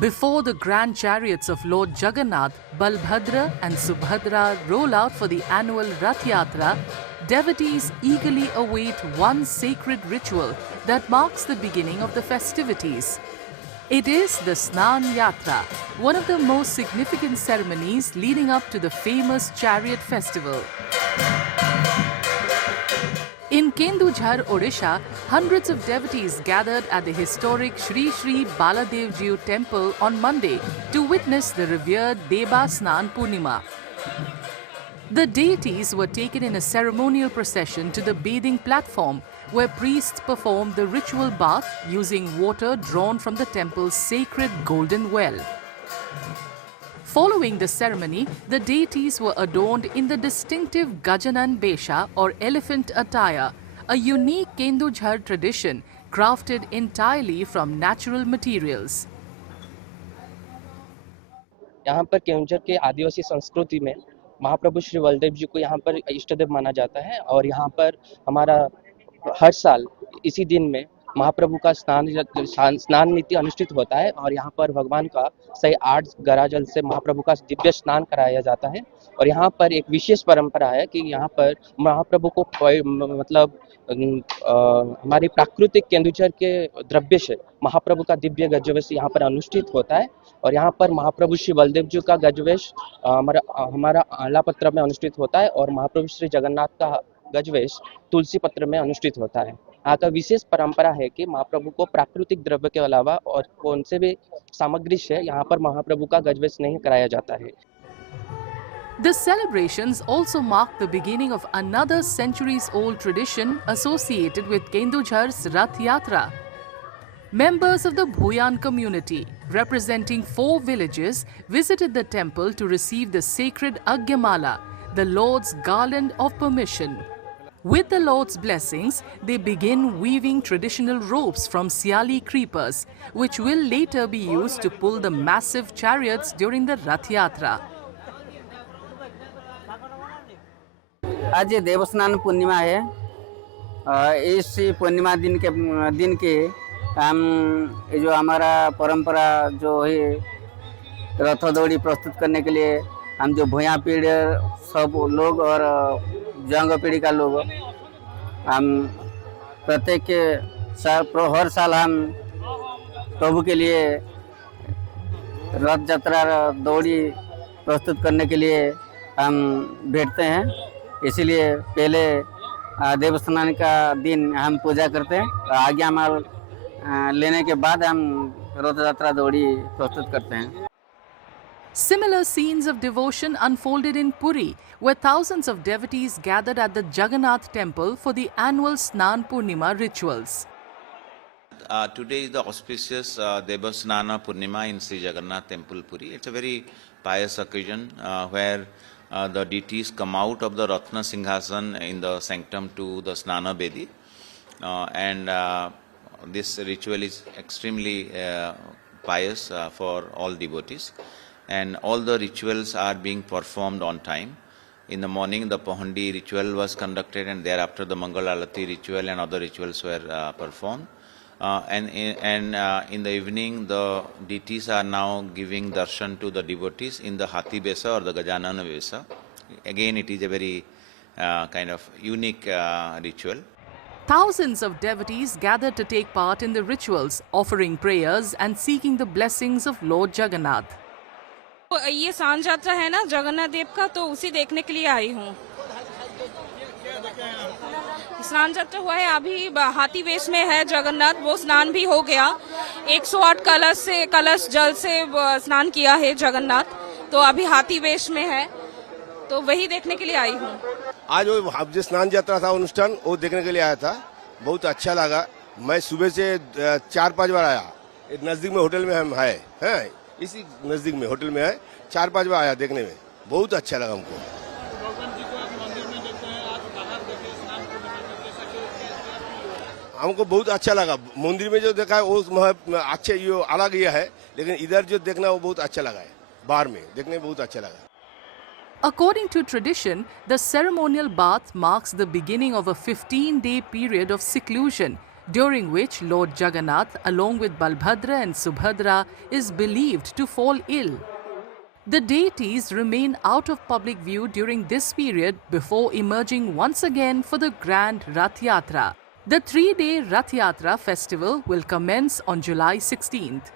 Before the grand chariots of Lord Jagannath, Balbhadra and Subhadra roll out for the annual Rath Yatra, devotees eagerly await one sacred ritual that marks the beginning of the festivities. It is the Snan Yatra, one of the most significant ceremonies leading up to the famous chariot festival. In Kendujhar, Odisha, hundreds of devotees gathered at the historic Shri Shri Baladevjiu temple on Monday to witness the revered Deba Snan Purnima. The deities were taken in a ceremonial procession to the bathing platform, where priests performed the ritual bath using water drawn from the temple's sacred golden well. Following the ceremony, the deities were adorned in the distinctive Gajanan Besha or elephant attire, a unique Kendujhar tradition crafted entirely from natural materials. यहाँ पर केंद्र के आदिवासी संस्कृति में महाप्रभु श्री बलदेव जी को यहाँ पर इष्ट देव माना जाता है और यहाँ पर हमारा हर साल इसी दिन में महाप्रभु का स्नान नीति अनुष्ठित होता है और यहाँ पर भगवान का सही 8 गरा जल से महाप्रभु का दिव्य स्नान कराया जाता है। और यहाँ पर एक विशेष परंपरा है कि यहाँ पर महाप्रभु को मतलब हमारी प्राकृतिक केंदुझर के द्रव्य से महाप्रभु का दिव्य गजवेश यहाँ पर अनुष्ठित होता है। और यहाँ पर महाप्रभु श्री बलदेव जी का गजवेश हमारा आला पत्र में अनुष्ठित होता है और महाप्रभु श्री जगन्नाथ का गजवेश तुलसी पत्र में अनुष्ठित होता है। यहाँ का विशेष परंपरा है कि महाप्रभु को प्राकृतिक द्रव्य के अलावा और कौन से भी सामग्री से यहाँ पर महाप्रभु का गजवेश नहीं कराया जाता है। The celebrations also mark the beginning of another centuries-old tradition associated with Kendujhar's Rath Yatra. Members of the Bhuyan community, representing 4 villages, visited the temple to receive the sacred Agyamala, the Lord's garland of permission. With the Lord's blessings, they begin weaving traditional ropes from Siali creepers, which will later be used to pull the massive chariots during the Rath Yatra. आज देवस्नान पूर्णिमा है। इस पूर्णिमा दिन के हम जो हमारा परंपरा जो है रथ दौड़ी प्रस्तुत करने के लिए हम जो भूया पीढ़ी सब लोग और जंग पीढ़ी का लोग हम प्रत्येक साल हर साल हम प्रभु के लिए रथ यात्रा दौड़ी प्रस्तुत करने के लिए हम बैठते हैं। इसीलिए पहले देवस्थान का दिन हम पूजा करते हैं, आज्ञा माल लेने के बाद हम रथ यात्रा दौड़ी प्रस्तुत करते हैं। Similar scenes of devotion unfolded in Puri, where thousands of devotees gathered at the Jagannath temple for the annual Snan Purnima rituals. Today is the auspicious Devasnana Purnima in Sri Jagannath Temple, Puri. It's a very pious occasion where the deities come out of the Ratna Singhasan in the sanctum to the Snana Bedi. This ritual is extremely pious for all devotees. And all the rituals are being performed on time. In the morning, the Pahandi ritual was conducted, and thereafter the Mangal Alati ritual and other rituals were performed. In the evening, the deities are now giving darshan to the devotees in the Hathi Besa or the Gajanana Besa. Again, it is a very kind of unique ritual. Thousands of devotees gathered to take part in the rituals, offering prayers and seeking the blessings of Lord Jagannath. ये सांझ यात्रा है ना जगन्नाथ देव का, तो उसी देखने के लिए आई हूँ। स्नान यात्रा हुआ है, अभी हाथी वेश में है जगन्नाथ, वो स्नान भी हो गया। 108 कलश जल से स्नान किया है जगन्नाथ, तो अभी हाथी वेश में है, तो वही देखने के लिए आई हूँ। आज वो जो स्नान यात्रा था अनुष्ठान, वो देखने के लिए आया था, बहुत अच्छा लगा। मैं सुबह से 4-5 बार आया। नजदीक में होटल में हम है, इसी नजदीक में होटल में है, 4-5 बार आया देखने में, बहुत अच्छा लगा हमको। हमको बहुत अच्छा लगा। मंदिर में जो देखा है वो अच्छे ये अलग ये है, लेकिन इधर जो देखना वो बहुत अच्छा लगा है, बाहर में देखने में बहुत अच्छा लगा। According to tradition, the ceremonial bath marks the beginning of a 15-day period of seclusion during which Lord Jagannath, along with Balbhadra and Subhadra, is believed to fall ill. The deities remain out of public view during this period before emerging once again for the grand Rath Yatra. The 3-day Rath Yatra festival will commence on July 16th.